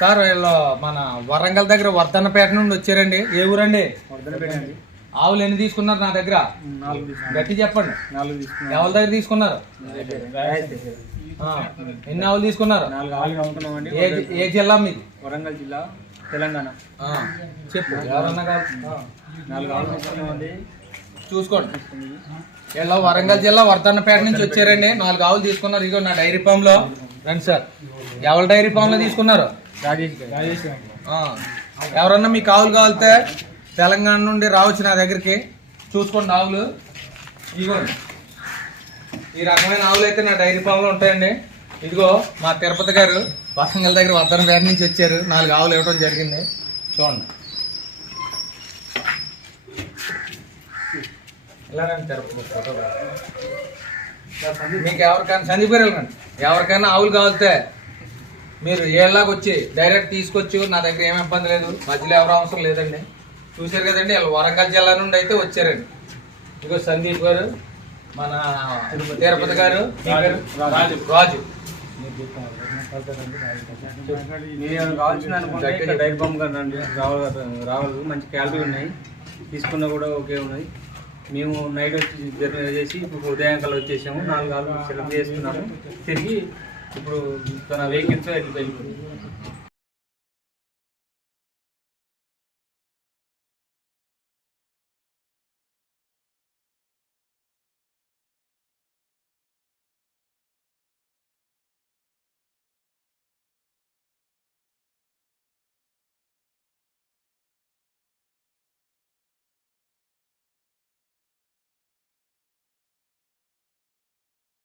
sir వీళ్ళు మన వరంగల్ దగ్గర వర్ధన్నపేట నుండి వచ్చారండి ఏ ఊరండి ఆవులు ఎన్ని తీసుకున్నారు నా దగ్గర గట్టి చెప్పండి ఎవరి దగ్గర తీసుకున్నారు ఎన్ని ఆవులు తీసుకున్నారు ఏ జిల్లా మీది వరంగల్ జిల్లా తెలంగాణ చెప్పు ఎవరన్నా కావాలి చూసుకోండి వీళ్ళు వరంగల్ జిల్లా వర్ధన్నపేట నుంచి వచ్చారండి నాలుగు ఆవులు తీసుకున్నారు ఇగో నా డైరీ లో రండి సార్ ఎవరి డైరీ ఫామ్లో తీసుకున్నారు ఎవరన్నా మీకు ఆవులు కావాలితే తెలంగాణ నుండి రావచ్చు నా దగ్గరికి చూసుకోండి ఆవులు ఇదిగో ఈ రకమైన ఆవులు అయితే నా డైరీ ఫామ్లో ఉంటాయండి ఇదిగో మా తిరుపతి గారు వసంగల్ దగ్గర వద్దరం పేరు నుంచి వచ్చారు నాలుగు ఆవులు ఇవ్వడం జరిగింది చూడండి మీకు ఎవరికైనా సందీప్ గారు ఎవరికైనా ఆవులు కావాలితే మీరు ఏళ్ళకొచ్చి డైరెక్ట్ తీసుకొచ్చు నా దగ్గర ఏమి ఇబ్బంది లేదు మధ్యలో ఎవరు అవసరం లేదండి చూశారు కదండి వాళ్ళు వరంగల్ జిల్లా నుండి అయితే వచ్చారండి ఇదిగో సందీప్ గారు మన తిరుపతి గారు రాజు నేను కావాల్సిన డైట్ రావాలి రావాలి మంచి క్యాలరీ ఉన్నాయి తీసుకున్నా కూడా ఓకే ఉన్నాయి మేము నైట్ వచ్చి జర్నీ చేసి ఇప్పుడు ఉదయం కల్లా వచ్చేసాము నాలుగు ఆరు సెలవు చేసుకున్నాము తిరిగి ఇప్పుడు తన వెహికల్స్ వెళ్ళిపోయింది